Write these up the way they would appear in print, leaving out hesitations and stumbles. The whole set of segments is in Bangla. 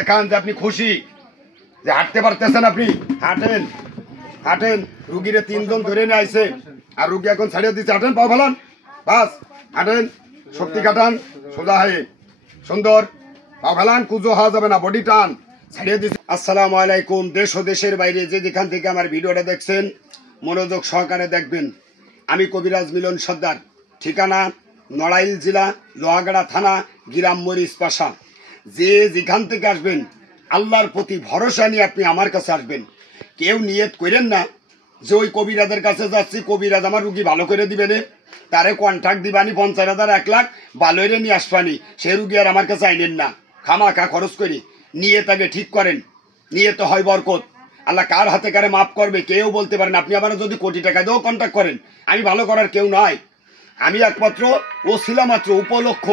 দেখান যে আপনি খুশি, যে হাঁটতে পারতেছেন, আপনি হাঁটেন হাঁটেন। রুগীরে 3 জন ধরে নিয়ে আইছে, আর রুগী এখন ছাড়িয়ে দিচ্ছে। হাঁটেন, পাও ফেলান, বাস হাঁটেন, শক্তি কাটান, সোজা হয়ে সুন্দর পাও ফেলান, কুজো হওয়া যাবে না, বডি টান, ছাড়িয়ে দিচ্ছে। আসসালামু আলাইকুম। দেশ ও দেশের বাইরে যে যেখান থেকে আমার ভিডিওটা দেখছেন মনোযোগ সহকারে দেখবেন। আমি কবিরাজ মিলন সর্দার, ঠিকানা নড়াইল জেলা লোহাগাড়া থানা, গ্রাম মরিচ পাশা। যে যেখান থেকে আসবেন আল্লাহর প্রতি ভরসা নিয়ে আপনি আমার কাছে আসবেন। কেউ নিয়ত করেন না যে ওই কবিরাজের কাছে যাচ্ছি, কবিরাজ আমার রুগী ভালো করে দিবে না, তারে কন্ট্রাক্ট দিবানি 50,000 1 লাখ ভালো রে নিয়ে আসবানি, সে রুগী আর আমার কাছে আইনেন না। খামাখা খরচ করি, নিয়ত আগে ঠিক করেন, নিয়ত হয় বরকত। আল্লাহ কার হাতে কারে মাফ করবে কেউ বলতে পারেন। আপনি আমার যদি কোটি টাকা দিয়েও কন্ট্যাক্ট করেন, আমি ভালো করার কেউ নয়। আমি একমাত্র ওসিলা মাত্র, উপলক্ষ।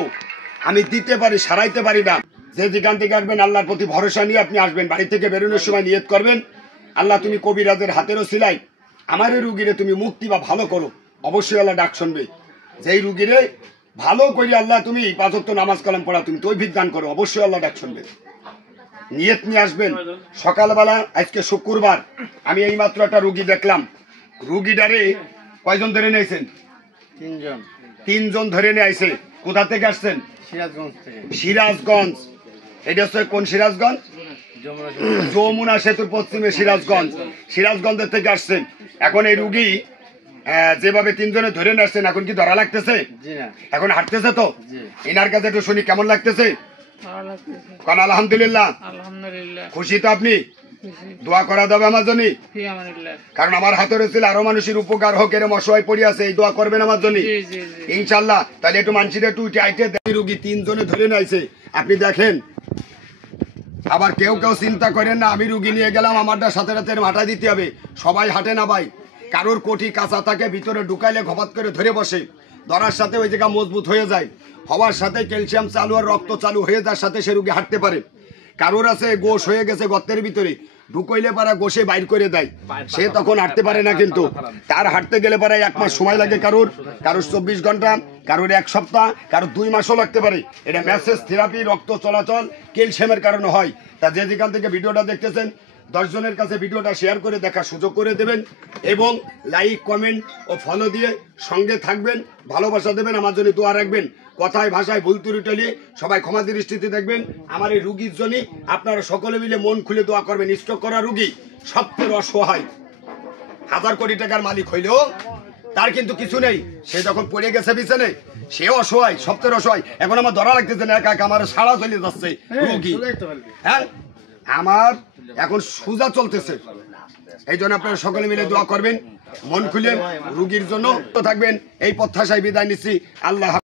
আমি দিতে পারি, সারাইতে পারি না। যে যেখান থেকে আসবেন আল্লাহর প্রতি ভরসা নিয়ে আপনি আসবেন। বাড়ি থেকে বেরোনোর সময় নিয়ত করবেন, আল্লাহ তুমি কবিরাজের হাতেরও সিলাই আমার এই রুগীরে তুমি মুক্তি বা ভালো করো। অবশ্যই আল্লাহ ডাক শুনবে। যেই রুগীরে ভালো করি আল্লাহ তুমি 5 ওয়াক্ত নামাজ কালাম পড়া, তুমি তৌফিক দান করো, অবশ্যই আল্লাহ ডাক শুনবে। নিয়ত নিয়ে আসবেন। সকালবেলা আজকে শুক্রবার, আমি এই মাত্র একটা রুগী দেখলাম। রুগীটারে কয়জন ধরে নিয়েছেন? 3 জন ধরে নিয়ে আইছে। কোথা থেকে আসছেন? সিরাজগঞ্জ থেকে। সিরাজগঞ্জ। এটা হচ্ছে কোন সিরাজগঞ্জ? যমুনা সেতুর পশ্চিমে সিরাজগঞ্জ। সিরাজগঞ্জের থেকে আসছেন। এখন এই রুগী যেভাবে 3 জনে ধরে নিয়ে আসছেন, এখন কি ধরা লাগতেছে? এখন হাঁটতেছে তো? এনার কাছে একটু শুনি কেমন লাগতেছে। কারণ আলহামদুলিল্লাহ, খুশি তো আপনি? দোয়া করা যাবে আমার জন্য, কারণ আমার হাতে রয়েছিল আরো মানুষের উপকার হোক, এরম অসহায় পড়ে আছে, এই দোয়া করবেন আমার জন্য ইনশাল্লাহ। তাহলে একটু মানুষের একটু উঠে আইতে দেখি। রুগী 3 জনে ধরে নিয়েছে, আপনি দেখেন। আবার কেউ কেউ চিন্তা করেন না আমি রুগী নিয়ে গেলাম, আমারটা সাথে সাথে মাথা দিতে হবে। সবাই হাঁটে না ভাই, কারোর কোটি কাঁচা থাকে, ভিতরে ঢুকাইলে ঘপাত করে ধরে বসে, ধরার সাথে ওই জায়গা মজবুত হয়ে যায়, হওয়ার সাথে ক্যালসিয়াম চালু আর রক্ত চালু হয়ে যাওয়ার সাথে সে রুগী হাঁটতে পারে। কারোর আছে গোশ হয়ে গেছে গর্তের ভিতরে, ঢুকইলে পারা গোশে বাইর করে দেয়, সে তখন হাঁটতে পারে না। কিন্তু তার হাঁটতে গেলে পারে 1 মাস সময় লাগে, কারোর 24 ঘন্টা, কারোর 1 সপ্তাহ, কারোর 2 মাসও লাগতে পারে। এটা ম্যাসেজ থেরাপি, রক্ত চলাচল ক্যালসিয়ামের কারণে হয়। তা যে যেখান থেকে ভিডিওটা দেখতেছেন 10 জনের কাছে ভিডিওটা শেয়ার করে দেখার সুযোগ করে দেবেন, এবং লাইক কমেন্ট ও ফলো দিয়ে সঙ্গে থাকবেন, ভালোবাসা দেবেন, আমার জন্য দোয়া রাখবেন। কথায় ভাষায় ভুল ত্রুটি সবাই ক্ষমা দৃষ্টিতে দেখবেন। আমার এই রুগীর জন্য আপনারা সকলে মিলে মন খুলে দোয়া করবেন। স্ট্রোক করা রুগী সবচেয়ে অসহায়, 1000 কোটি টাকার মালিক হইলেও তার কিন্তু কিছু নেই। সে যখন পড়ে গেছে বিছানে, সেও অসহায়, সবচেয়ে অসহায়। এখন আমার ধরা লাগতেছে না, একা একা আমার সারা চলে যাচ্ছে রুগী। হ্যাঁ, আমার এখন সোজা চলতেছে। এই জন্য আপনারা সকলে মিলে দোয়া করবেন, মন খুলে রুগীর জন্য থাকবেন। এই প্রত্যাশায় বিদায় নিচ্ছি। আল্লাহ।